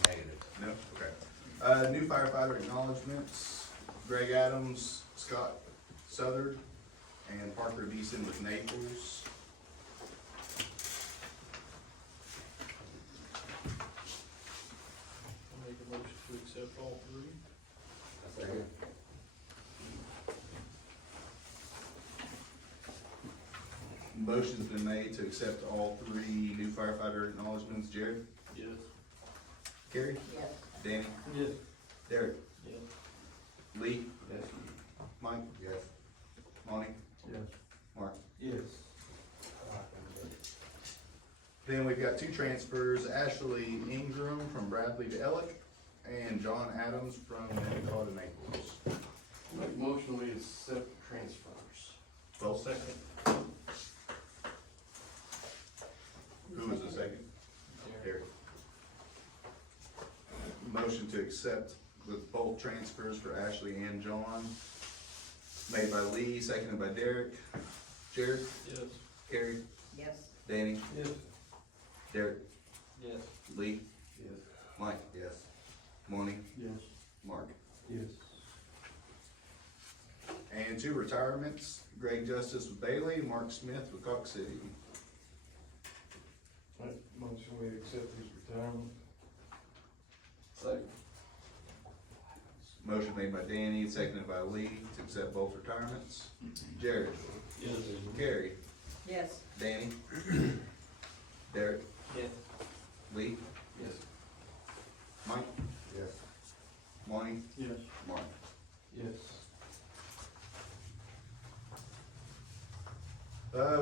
Negative. No? Okay. New firefighter acknowledgements, Greg Adams, Scott Southard, and Parker Beeson with Naples. I make a motion to accept all three. Second. Motion's been made to accept all three new firefighter acknowledgements. Jared? Yes. Carrie? Yes. Danny? Yes. Derek? Yes. Lee? Yes. Mike? Yes. Lonnie? Yes. Mark? Yes. Then we've got two transfers, Ashley Ingram from Bradley to Ellick, and John Adams from Unicoi to Naples. Make motion, we accept transfers. 12 second. Who was the second? Derek. Motion to accept with both transfers for Ashley and John, made by Lee, seconded by Derek. Jared? Yes. Carrie? Yes. Danny? Yes. Derek? Yes. Lee? Yes. Mike? Yes. Lonnie? Yes. Mark? Yes. And two retirements, Greg Justice with Bailey, Mark Smith with Cox City. Make motion, we accept his retirement. Second. Motion made by Danny, seconded by Lee to accept both retirements. Jared? Yes. Carrie? Yes. Danny? Derek? Yes. Lee? Yes. Mike? Yes. Lonnie? Yes. Mark? Yes.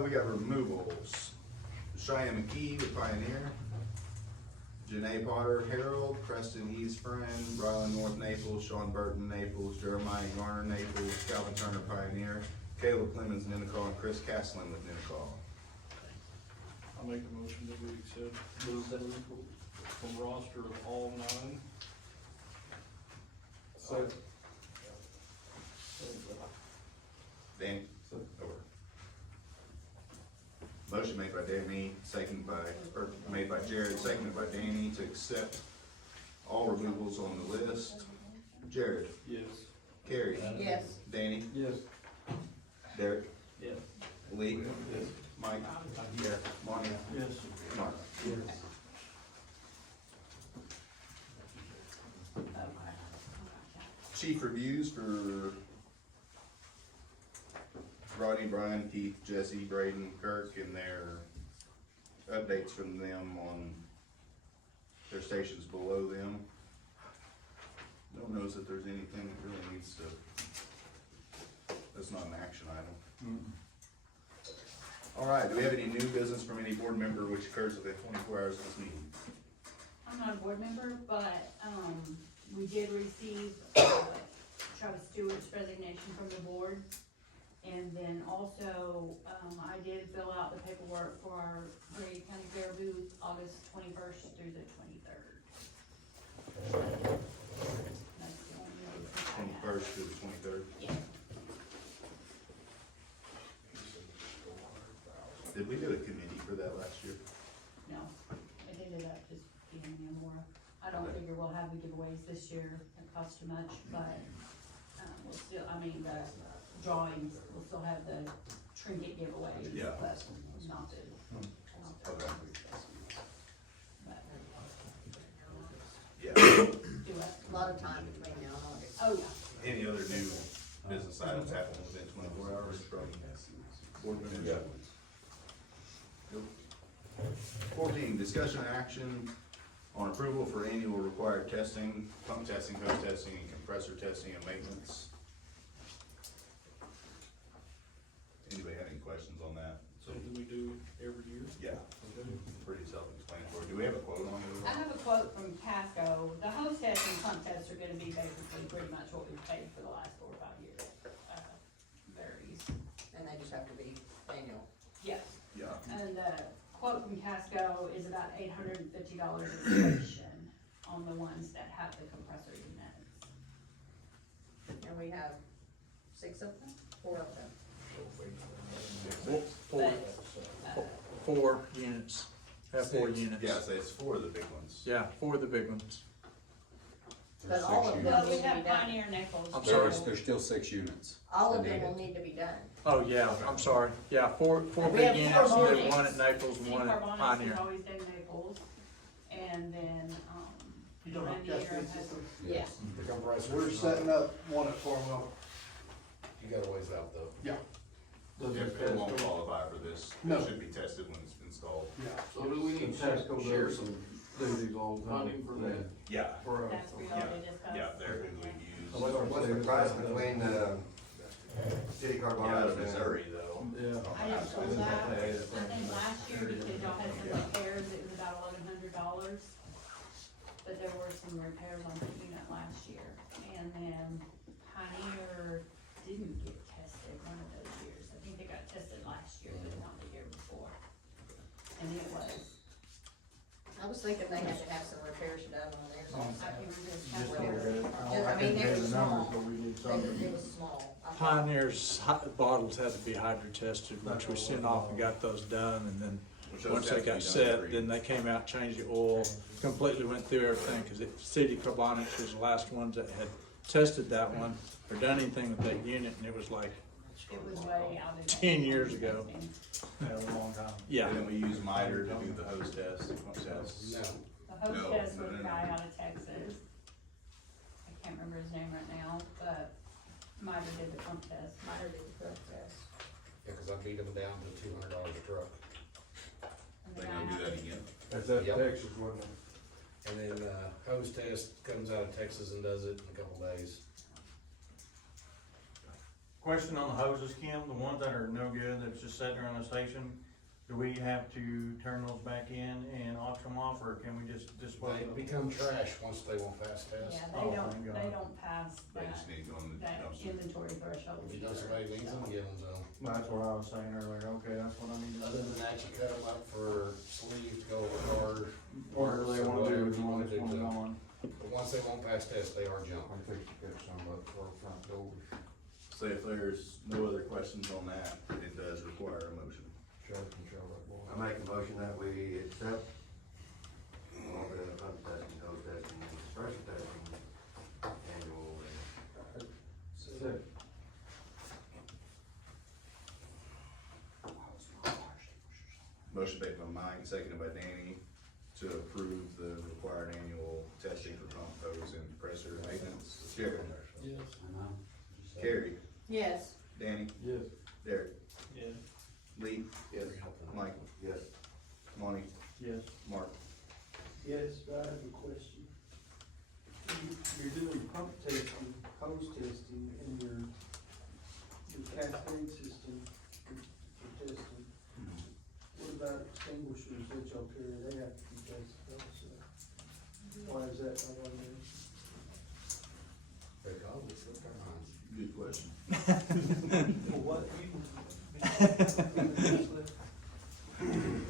We got removals. Cheyenne McKee with Pioneer. Janae Potter, Harold, Preston East Friend, Ryland North Naples, Sean Burton Naples, Jeremiah Garner Naples, Calvin Turner Pioneer, Caleb Clemens Ninnekah, and Chris Castlin with Ninnekah. I make a motion that we accept the from roster of all 9. Second. Danny? Over. Motion made by Danny, seconded by, or made by Jared, seconded by Danny to accept all removals on the list. Jared? Yes. Carrie? Yes. Danny? Yes. Derek? Yes. Lee? Yes. Mike? Lonnie? Yes. Mark? Yes. Chief reviews for Rodney, Brian, Keith, Jesse, Braden, Kirk, and their updates from them on their stations below them. No one knows that there's anything that really needs to, that's not an action item. All right, do we have any new business from any board member which occurs within 24 hours of this meeting? I'm not a board member, but, we did receive, Travis Stewart's resignation from the board. And then also, I did fill out the paperwork for our Grady County Fair booth, August 21st through the 23rd. That's the only notice I have. 21st to the 23rd? Yeah. Did we do a committee for that last year? No, it ended up just being more. I don't figure we'll have the giveaways this year, it costs too much, but, we'll still, I mean, the drawings, we'll still have the trinket giveaways, Yeah. but not the. Okay. But, Yeah. do it. A lot of time between now and August. Oh, yeah. Any other new business items happen within 24 hours from board members? Nope. 14, discussion action on approval for annual required testing, pump testing, hose testing, and compressor testing and maintenance. Anybody have any questions on that? Something we do every year. Yeah, pretty self-explanatory. Do we have a quote on it? I have a quote from Casco. The hose test and pump tests are gonna be basically pretty much what we've paid for the last 4 or 5 years. Varies. And they just have to be annual. Yes. Yeah. And the quote from Casco is about $850 a station on the ones that have the compressor units. And we have 6 of them, 4 of them. Four, But, 4 units, have 4 units. Yeah, so it's 4 of the big ones. Yeah, 4 of the big ones. But all of them well, we need to be have done. Pioneer Nichols. I'm sorry. so- There's still 6 units. All of that them need will it. need to be done. Oh, yeah, I'm sorry. Yeah, 4 We big have units, and then carbonics. one at Naples and one at Carbonics Pioneer. has always been Naples, and then, You don't have Randy Cascade has- system? Yes. The compressor. We're setting up one at Farmwell. You got a ways out though. Yeah. Does It it won't test go- qualify for this. No. It should be tested when it's installed. Yeah. So do we need to Tesco share does some do these all the time. funding for that? Yeah, For us. that's we already discussed. yeah, they're who we use. What's the price between, City Yeah, out Carbonics of and? Missouri though. Yeah. I didn't pull that, I think last year, because y'all had some repairs, it was about $1,100. But there were some repairs on the unit last year, and then Pioneer didn't get tested one of those years. I think they got tested last year, but not the year before. And it was, I was thinking they had to have some repairs done on theirs also. I can just Just have don't get it. I mean, they couldn't were pay the numbers, small. but we need It something. was small. I thought- Pioneer's bottles had to be hydro tested, which we sent off and got those done, and then Which those once have they to be got done set, every- then they came out, changed the oil, completely went through everything, cause City Carbonics was the last ones that had tested that one, or done anything with that unit, and it was like, it was way out of. 10 years ago. Yeah, a long time. yeah. And then we use MITRE to do the hose test, the pump test. No. The hose No, test no, was no, a no. guy out of Texas. I can't remember his name right now, but Miter did the pump test. Mine did the drug test. Yeah, cause I beat them down to $200 a truck. And the They guy gonna do out that of- again? That's that Yep. Texas, wasn't it? And then, hose test comes out of Texas and does it in a couple days. Question on the hoses, Kim, the ones that are no good, that's just sitting around the station, do we have to turn those back in and auction them off, or can we just dispose They of them? become trash once they won't pass test. Yeah, Oh, they thank God. don't pass They that, just need to go in the that dumpster. inventory threshold. If you know somebody needs them, give them to them. That's what I was saying earlier, okay, that's what I need to. Other than that, you cut them up for sleeve to go over hard. Whatever they wanna do, Whatever as you long wanna as do it's to 'em. on. But once they won't pass test, they are junk. I think you got some up for our front doors. So if there's no other questions on that, it does require a motion. Sheriff can show that boy. I make a motion that we accept all the pump testing, hose testing, and compressor testing annual. Sick. Motion made by Mike, seconded by Danny, to approve the required annual testing for pump, hose, and compressor maintenance. Jared? Yes. Carrie? Yes. Danny? Yes. Derek? Yeah. Lee? Yes. Michael? Yes. Monty, Yes. Mark. Yes, I have a question. You're doing pump testing, hose testing, and your cascade system for testing. What about extinguishers that y'all carry, they have to be tested also? Why is that not on there? Because it's the turbines. Good question. Well, what you?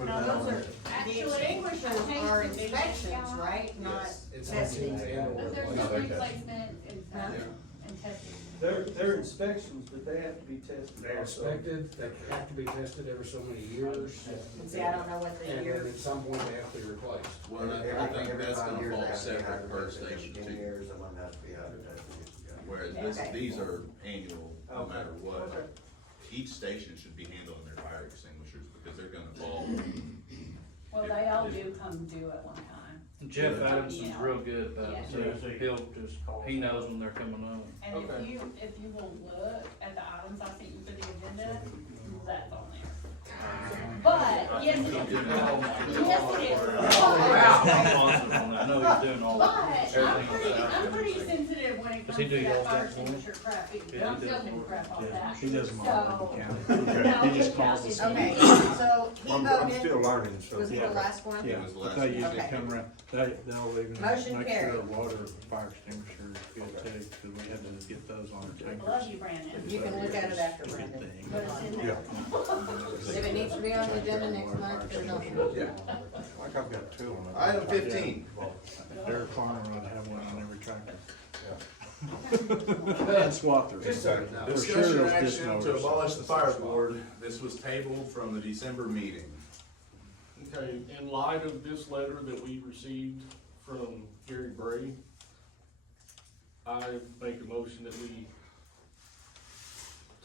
Now, those are, the Actually, extinguishers are inspections, right, not Yes, it's testing? and But there's No, no they test. replacement and Huh? stuff, and testing. They're inspections, but they have to be tested They're also. inspected, they have to be tested every so many years. See, I don't know what the And year. then at some point they have to be replaced. Well, I think that's gonna fall separate per station, too. Years, and one has to be out of that. Whereas Okay. these are annual, no matter what. Okay. Each station should be handling their fire extinguishers because they're gonna fall. Well, they all do come due at one time. Jeff Yeah. Adamson's real good about it, Yeah. so he'll just, he knows when they're coming on. And Okay. if you will look at the items I sent you for the agenda, that's on there. But, yes, it is. Yes, it is. I'm positive on that. I know he's doing all But, everything. I'm pretty sensitive when it Does comes he to do that yours fire back home? extinguisher crap, because Yeah, I'm he does. filming crap off Yeah, that. he does them all So, in no, He just it calls counts. us. Okay, so he I'm voted, still learning, so. was he the last one? Yeah, was the but last they one. usually Okay. come around, they'll even Motion make carried. sure water fire extinguishers get tagged, cause we had to get those on our tankers. Love you, Brandon. You can look at it after, Good Brandon. thing. But it's in there. If it needs to be on the agenda next month, there's no. Yeah. Like I've got two on it. Item 15. Derek Farmer ought to have one on every tractor. And Swathers. Just so you know. For sure Discussion those action disc to motors. abolish the fire board. This was tabled from the December meeting. Okay, in light of this letter that we received from Gary Bray, I make a motion that we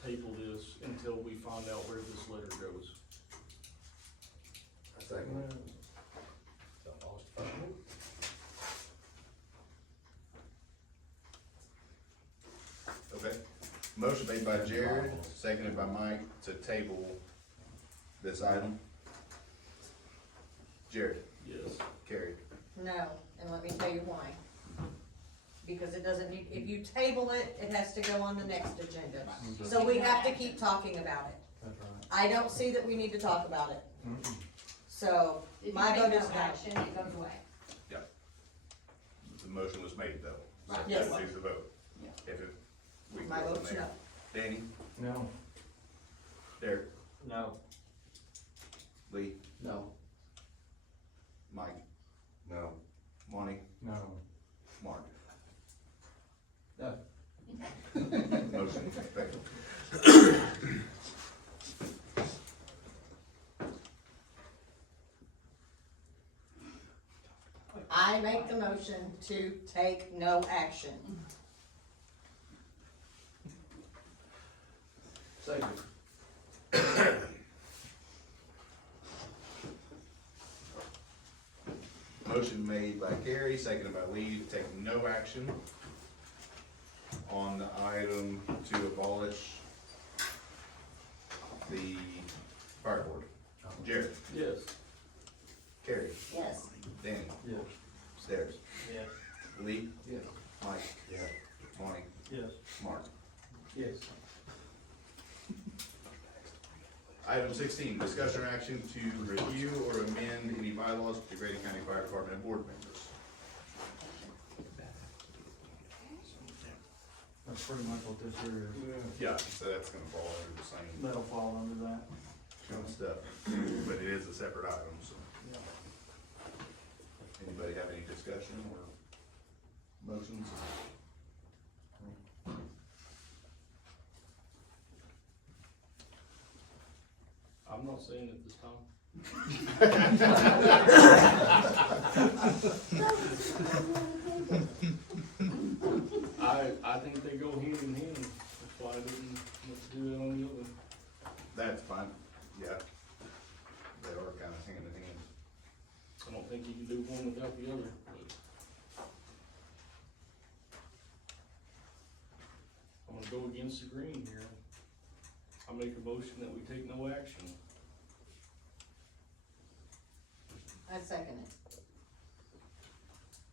table this until we find out where this letter goes. I second. Okay. Motion made by Jared, seconded by Mike to table this item. Jared, Yes. Carrie. No, and let me tell you why. Because it doesn't need, if you table it, it has to go on the next agenda. So we have to keep talking about it. That's right. I don't see that we need to talk about it. So, If you my take vote no is no. action, it goes away. The motion was made though. So Right. Yes. that is the vote. Yeah. If it, we can My go vote's from there. no. Danny, No. Derek, No. Lee, No. Mike, No. Monty, No. Mark. No. Motion failed. I make the motion to take no action. Second. Motion made by Gary, seconded by Lee to take no action on the item to abolish the fire board. Jared, Yes. Carrie, Yes. Danny, Yes. Stairs, Yes. Lee, Yes. Mike, Yeah. Monty, Yes. Mark. Yes. Item 16, discussion or action to review or amend any bylaws with the Grady County Fire Department and board members. That's pretty much what this here is. Yeah, so that's gonna fall under the same That'll fall under that. kind of stuff, but it is a separate item, so. Anybody have any discussion or motions? I'm not saying it this time. I think they go hand in hand, that's why I didn't want to do it on the other. That's fine, yeah. They are kind of hand in hand. I don't think you can do one without the other, but. I'm gonna go against the grain here. I make a motion that we take no action. I second it.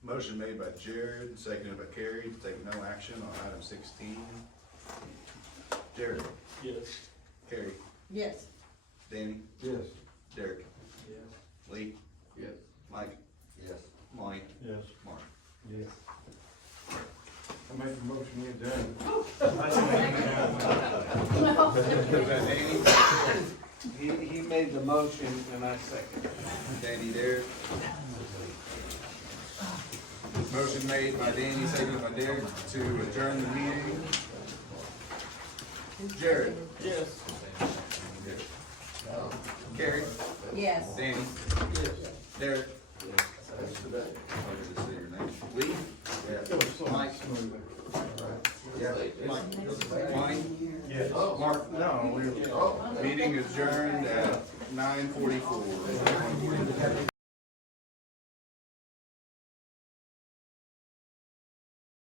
Motion made by Jared, seconded by Carrie, to take no action on item 16. Jared, Yes. Carrie, Yes. Danny, Yes. Derek, Yes. Lee, Yes. Mike, Yes. Monty, Yes. Mark. Yes. I make the motion we adjourn. Was that Danny? He made the motion and I second. Danny, Derek. Motion made by Danny, seconded by Derek to adjourn the meeting. Jared, Yes. Carrie, Yes. Danny, Derek. I'll just say your name. Lee, Mike, Monty, Yes. Mark. No, we. Meeting adjourned at 9:44.